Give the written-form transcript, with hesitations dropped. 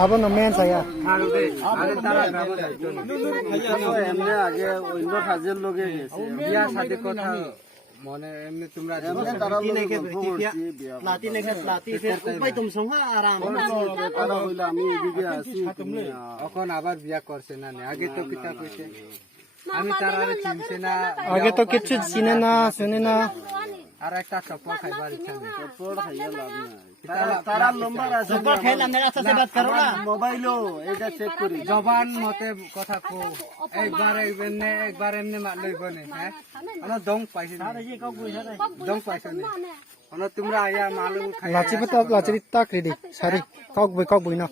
Apa namanya saya? বিয়া সাথে কথা মনে এমনি তোমরা এখন আবার বিয়া করছে না আগে তো কিতা কইছে আমি তারা চিনছে না আগে তো কিছু চিনে না শুনে না আর একটা চপ্পল খাইবার ইচ্ছা নেই চপ্পল খাইয়া লাভ নাই তারা নম্বর আছে চপ্পল খাইলা মেরা সাথে বাত করো না মোবাইলও এটা চেক করি জবান মতে কথা কো একবার এমনি লইব নে হ্যাঁ আমরা দং পাইছি দং পাইছি না তোমরা আয়া মালু খাইয়া লাচি পাতা লাচি তাক রেডি সারি কক বই না